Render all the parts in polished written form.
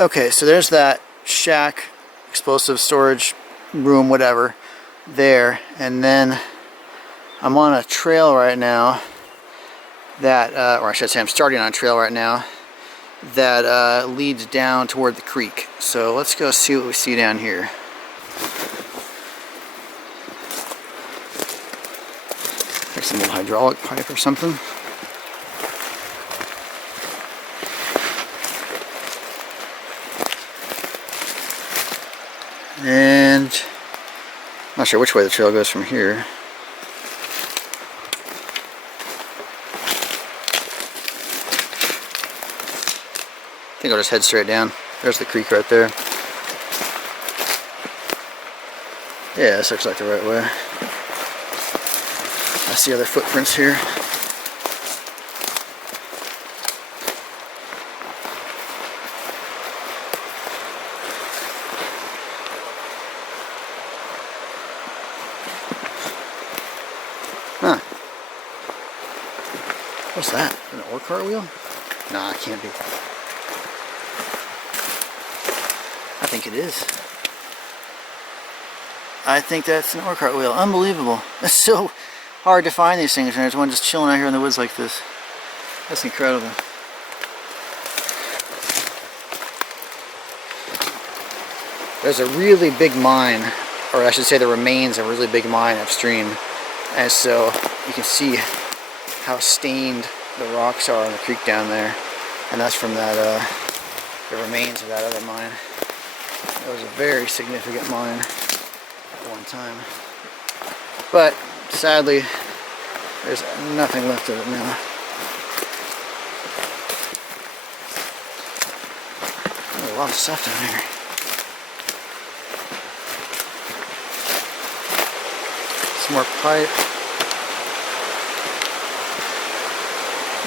Okay, so there's that shack, explosive storage room, whatever, there. And then I'm on a trail right now that, or I should say I'm starting on a trail right now that leads down toward the creek. So let's go see what we see down here. Like some old hydraulic pipe or something. And I'm not sure which way the trail goes from here. I think I'll just head straight down. There's the creek right there. Yeah, this looks like the right way. I see other footprints here. Huh. What's that? An ore cart wheel? Nah, it can't be. I think it is. I think that's an ore cart wheel. Unbelievable. It's so hard to find these things, and there's one just chilling out here in the woods like this. That's incredible. There's a really big mine, or I should say the remains of a really big mine upstream. And so you can see how stained the rocks are in the creek down there. And that's from that, the remains of that other mine. It was a very significant mine at one time. But sadly, there's nothing left of it now. There's a lot of stuff down here. Some more pipe.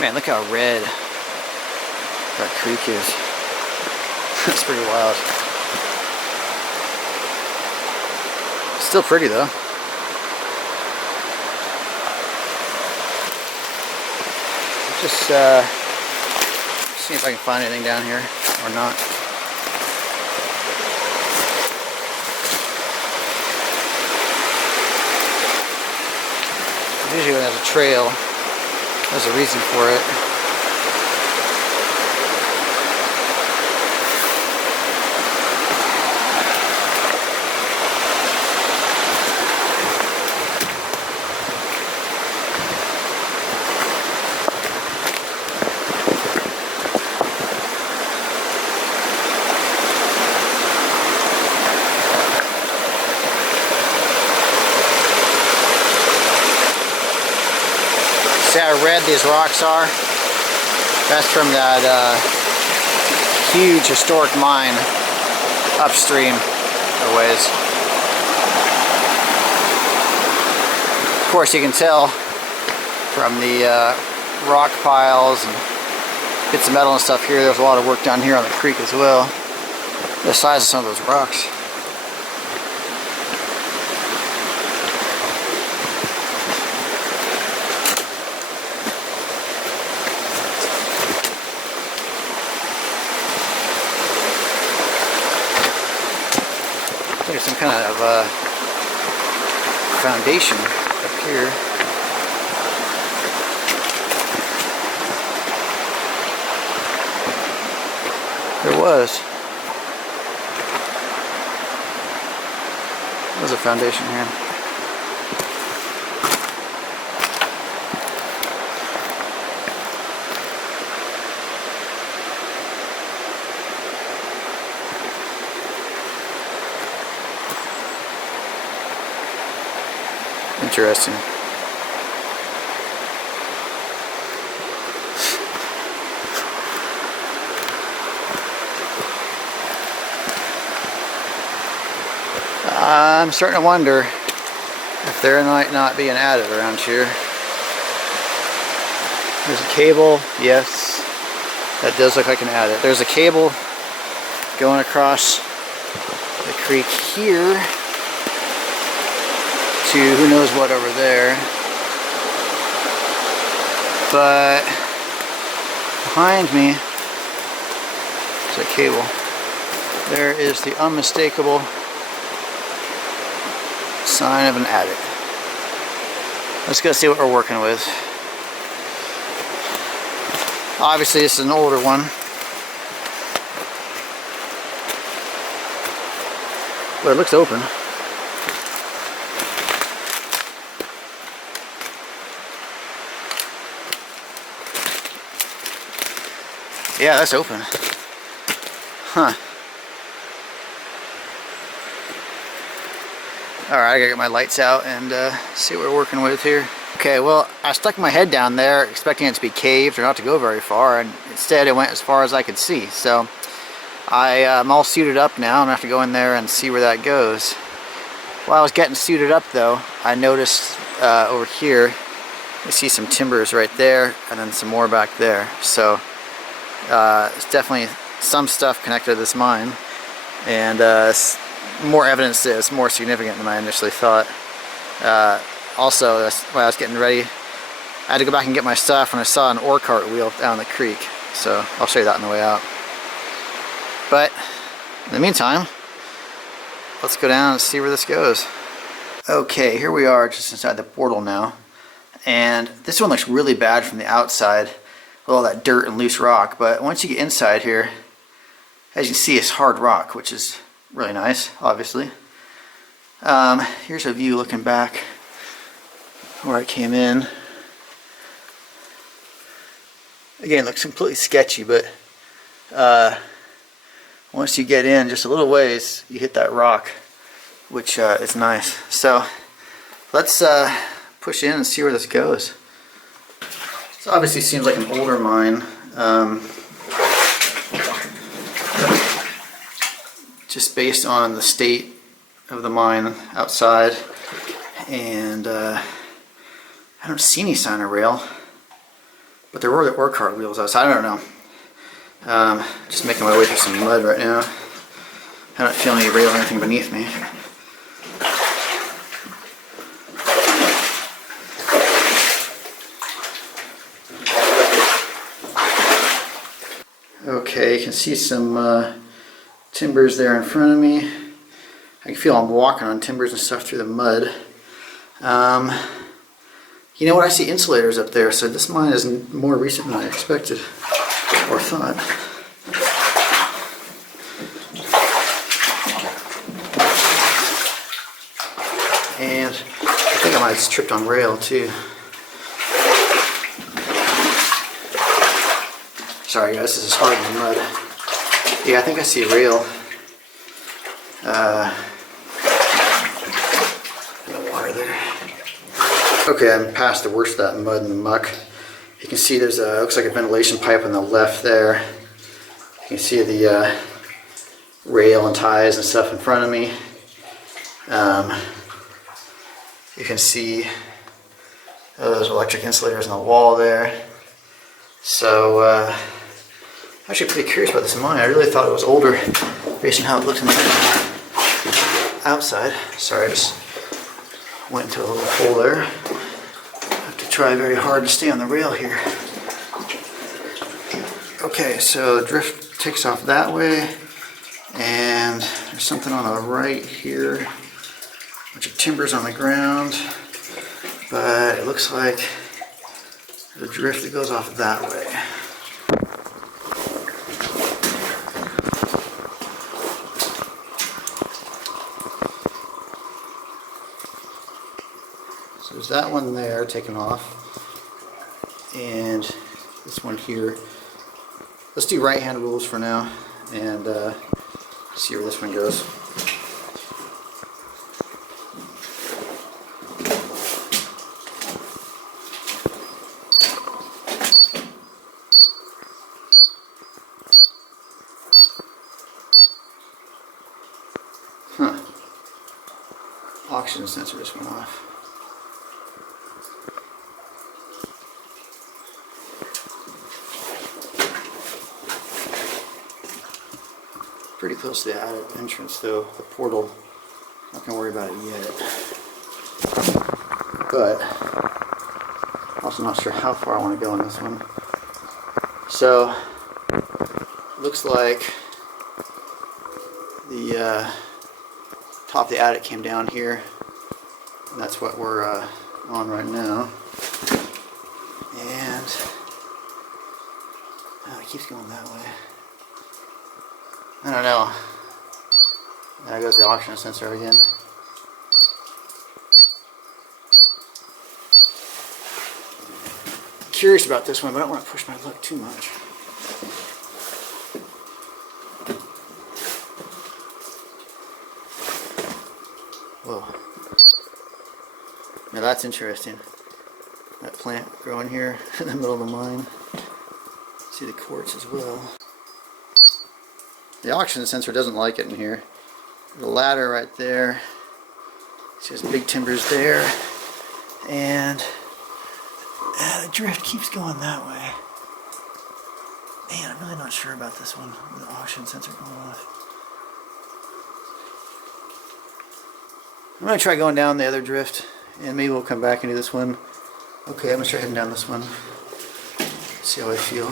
Man, look how red that creek is. That's pretty wild. Still pretty though. Just see if I can find anything down here or not. Usually when there's a trail, there's a reason for it. See how red these rocks are? That's from that huge historic mine upstream a ways. Of course you can tell from the rock piles and bits of metal and stuff here, there's a lot of work down here on the creek as well. The size of some of those rocks. There's some kind of foundation up here. There was. There's a foundation here. Interesting. I'm starting to wonder if there might not be an adit around here. There's a cable, yes, that does look like an adit. There's a cable going across the creek here to who knows what over there, but behind me is a cable. There is the unmistakable sign of an adit. Let's go see what we're working with. Obviously this is an older one, but it looks open. Yeah, that's open. Huh. Alright, I gotta get my lights out and see what we're working with here. Okay, well, I stuck my head down there expecting it to be caved or not to go very far, and instead it went as far as I could see. So I'm all suited up now, and I have to go in there and see where that goes. While I was getting suited up though, I noticed over here, you see some timbers right there and then some more back there. So it's definitely some stuff connected to this mine, and more evidence that it's more significant than I initially thought. Also, that's while I was getting ready, I had to go back and get my stuff, and I saw an ore cart wheel down the creek. So I'll show you that on the way out. But in the meantime, let's go down and see where this goes. Okay, here we are just inside the portal now, and this one looks really bad from the outside with all that dirt and loose rock, but once you get inside here, as you can see, it's hard rock, which is really nice, obviously. Here's a view looking back where I came in. Again, it looks completely sketchy, but once you get in just a little ways, you hit that rock, which is nice. So let's push in and see where this goes. This obviously seems like an older mine. Just based on the state of the mine outside, and I don't see any sign of rail, but there were the ore cart wheels outside. I don't know. Just making my way through some mud right now. I don't feel any rail or anything beneath me. Okay, you can see some timbers there in front of me. I can feel I'm walking on timbers and stuff through the mud. You know what, I see insulators up there, so this mine is more recent than I expected or thought. And I think I might have tripped on rail too. Sorry guys, this is hard in the mud. Yeah, I think I see a rail. In the water there. Okay, I'm past the worst of that mud and muck. You can see there's a, looks like a ventilation pipe on the left there. You can see the rail and ties and stuff in front of me. You can see those electric insulators on the wall there. So, I'm actually pretty curious about this mine. I really thought it was older based on how it looked on the outside. Sorry, I just went into a little hole there. I have to try very hard to stay on the rail here. Okay, so the drift takes off that way, and there's something on the right here. A bunch of timbers on the ground, but it looks like the drift that goes off that way. So there's that one there taken off, and this one here. Let's do right hand rules for now and see where this one goes. Huh. Oxygen sensor just went off. Pretty close to the attic entrance though, the portal. Not gonna worry about it yet. But also not sure how far I want to go on this one. So looks like the top of the adit came down here, and that's what we're on right now. And it keeps going that way. I don't know. There goes the oxygen sensor again. Curious about this one, but I don't want to push my luck too much. Whoa. Now that's interesting. That plant growing here in the middle of the mine. See the quartz as well. The oxygen sensor doesn't like it in here. The ladder right there. See those big timbers there. And the drift keeps going that way. Man, I'm really not sure about this one with the oxygen sensor going off. I'm going to try going down the other drift, and maybe we'll come back and do this one. Okay, I'm going to start heading down this one. See how I feel.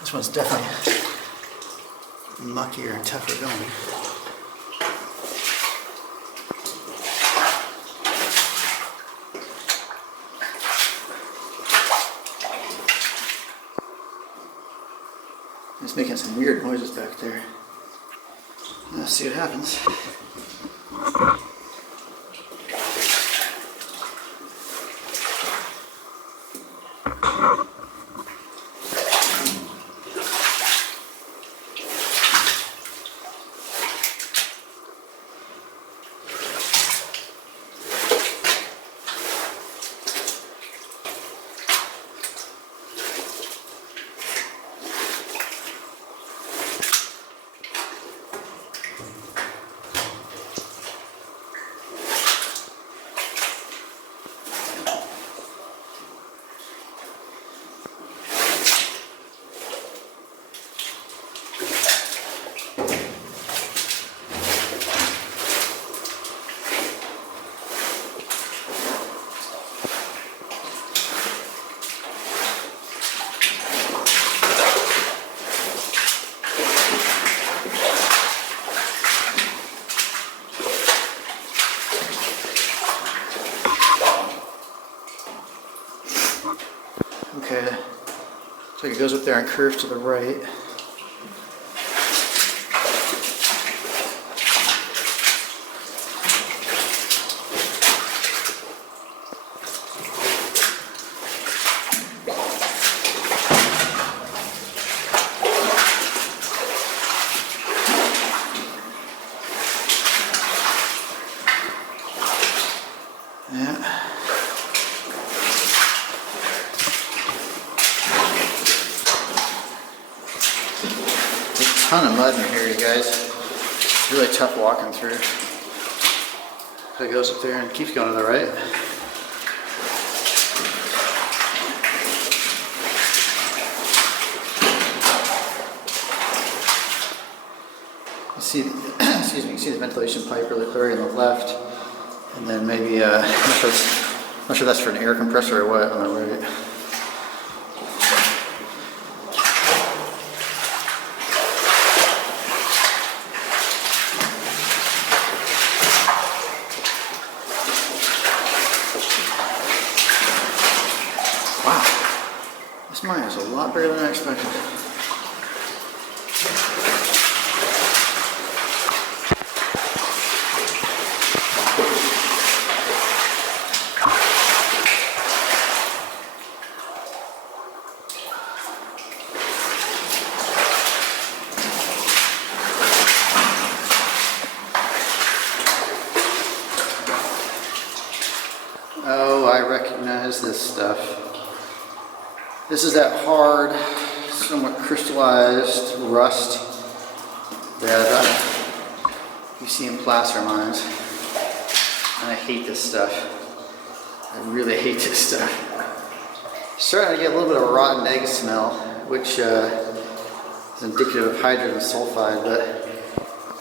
This one's definitely muckier and tougher going. It's making some weird noises back there. Let's see what happens. Okay, so it goes up there and curves to the right. Yeah. Ton of mud in here, you guys. It's really tough walking through. So it goes up there and keeps going to the right. You see, excuse me, you see the ventilation pipe really clear on the left, and then maybe I'm not sure that's for an air compressor or what on the right. This mine is a lot bigger than I expected. Oh, I recognize this stuff. This is that hard, somewhat crystallized rust that you see in placer mines. And I hate this stuff. I really hate this stuff. Starting to get a little bit of a rotten egg smell, which is indicative of hydrogen sulfide, but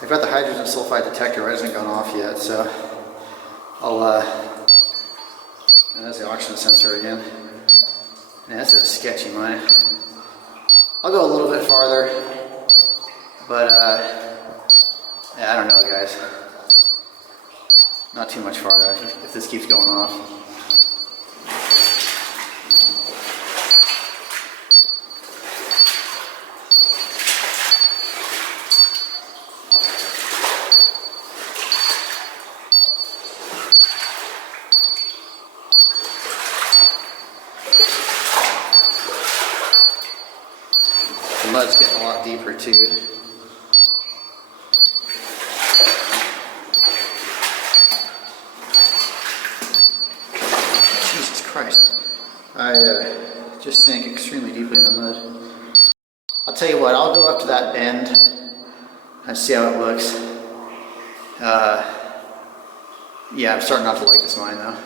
I've got the hydrogen sulfide detector, it hasn't gone off yet, so I'll, and there's the oxygen sensor again. Man, this is a sketchy mine. I'll go a little bit farther But yeah, I don't know, guys. Not too much farther if this keeps going off. The mud's getting a lot deeper too. Jesus Christ. I just sank extremely deeply in the mud. I'll tell you what, I'll go up to that bend and see how it looks. Yeah, I'm starting not to like this mine though.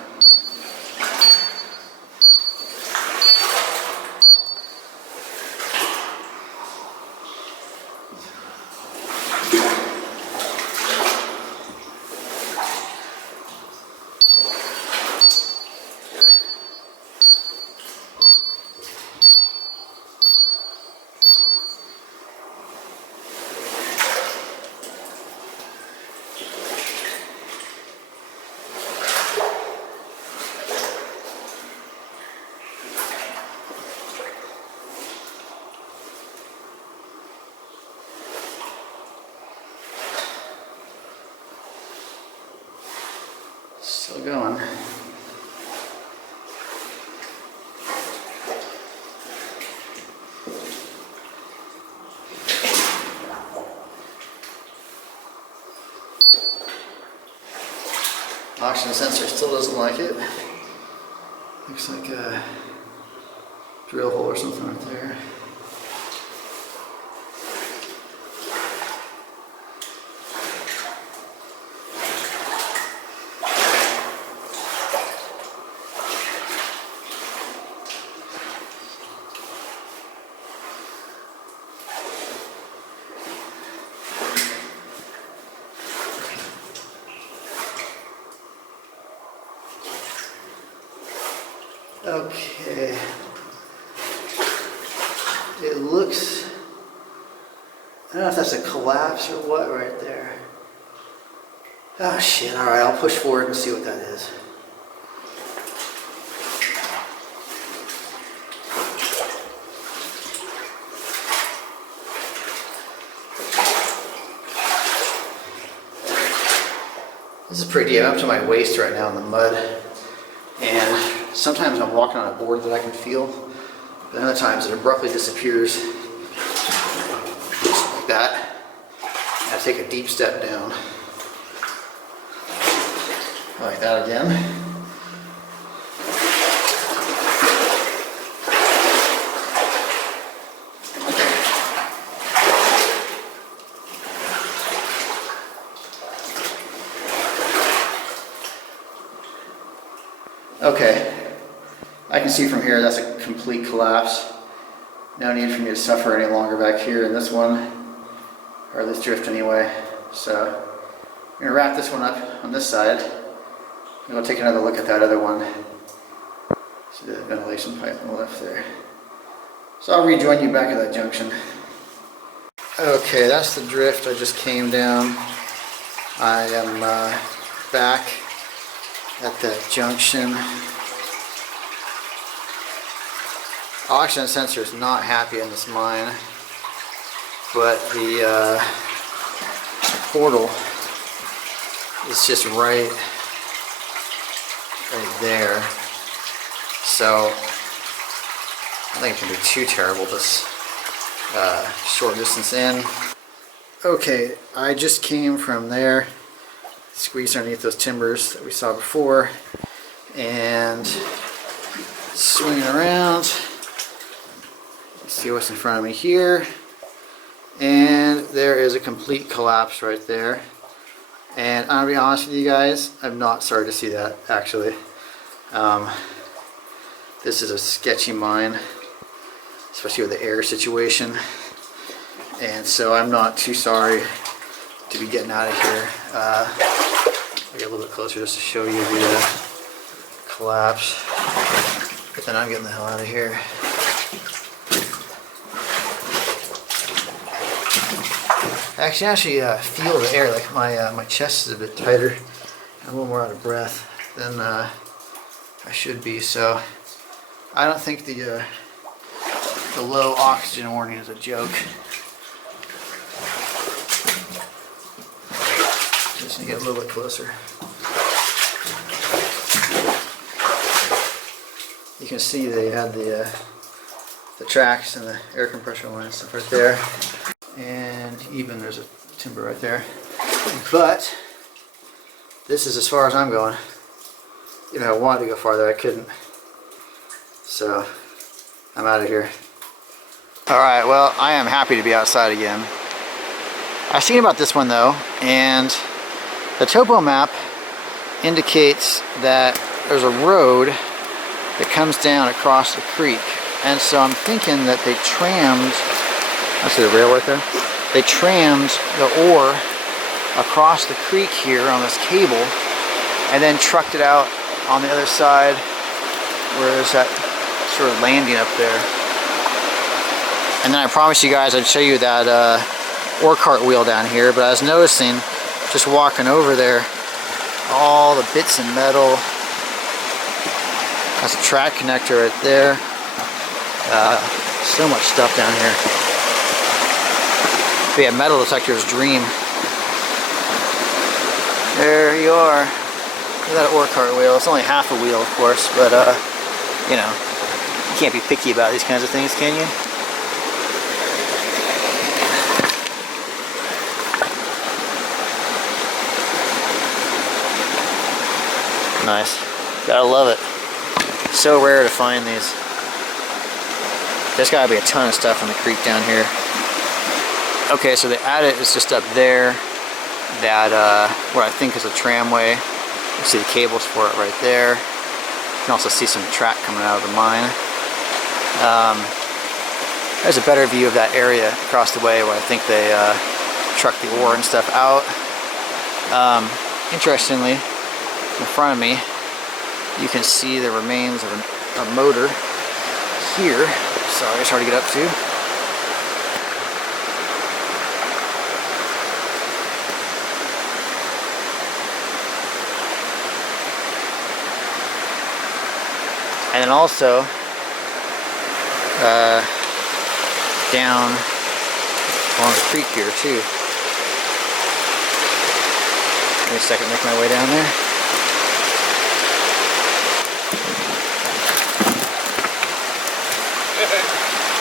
Still going. Oxygen sensor still doesn't like it. Looks like a drill hole or something right there. Okay, it looks, I don't know if that's a collapse or what right there. Oh shit, alright, I'll push forward and see what that is. This is pretty deep. I'm up to my waist right now in the mud, and sometimes I'm walking on a board that I can feel, but other times it abruptly disappears, just like that. I take a deep step down, like that again. Okay. I can see from here that's a complete collapse. No need for me to suffer any longer back here in this one, or this drift anyway. So I'm going to wrap this one up on this side, and we'll take another look at that other one. See the ventilation pipe on the left there. So I'll rejoin you back at that junction. Okay, that's the drift. I just came down. I am back at that junction. Oxygen sensor is not happy in this mine, but the portal is just right there. So I think it can be too terrible this short distance in. Okay, I just came from there, squeezed underneath those timbers that we saw before, and swinging around. See what's in front of me here, and there is a complete collapse right there. And I'm gonna be honest with you guys, I'm not sorry to see that actually. This is a sketchy mine, especially with the air situation, and so I'm not too sorry to be getting out of here. I'll get a little bit closer just to show you the collapse, but then I'm getting the hell out of here. I can actually feel the air, like my chest is a bit tighter. I'm a little more out of breath than I should be, so I don't think the low oxygen warning is a joke. Just need to get a little bit closer. You can see they had the tracks and the air compressor line and stuff right there, and even there's a timber right there. But this is as far as I'm going. Even if I wanted to go farther, I couldn't. So I'm out of here. Alright, well, I am happy to be outside again. I've seen about this one though, and the topo map indicates that there's a road that comes down across the creek. And so I'm thinking that they trammed, I see the rail right there, they trammed the ore across the creek here on this cable and then trucked it out on the other side where there's that sort of landing up there. And then I promised you guys I'd show you that ore cart wheel down here, but I was noticing just walking over there all the bits and metal. That's a track connector right there. So much stuff down here. But yeah, metal detector's dream. There you are. Look at that ore cart wheel. It's only half a wheel, of course, but you know, you can't be picky about these kinds of things, can you? Nice. Gotta love it. So rare to find these. There's gotta be a ton of stuff in the creek down here. Okay, so the adit is just up there. That what I think is a tramway. You see the cables for it right there. You can also see some track coming out of the mine. There's a better view of that area across the way where I think they truck the ore and stuff out. Interestingly, in front of me, you can see the remains of a motor here. Sorry, it's hard to get up to. And then also down along the creek here too. Give me a second, make my way down there.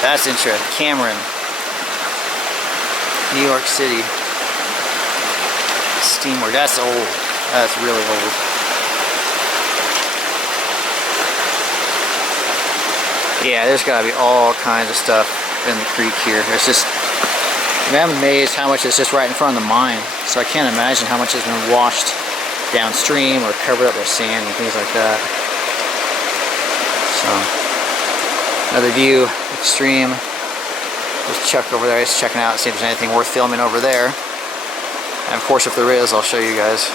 That's interesting. Cameron, New York City. Steamwork. That's old. That's really old. Yeah, there's got to be all kinds of stuff in the creek here. It's just, I mean, I'm amazed how much is just right in front of the mine. So I can't imagine how much has been washed downstream or covered up with sand and things like that. So. Another view, extreme. There's Chuck over there. He's checking out, see if there's anything worth filming over there. And of course, if there is, I'll show you guys.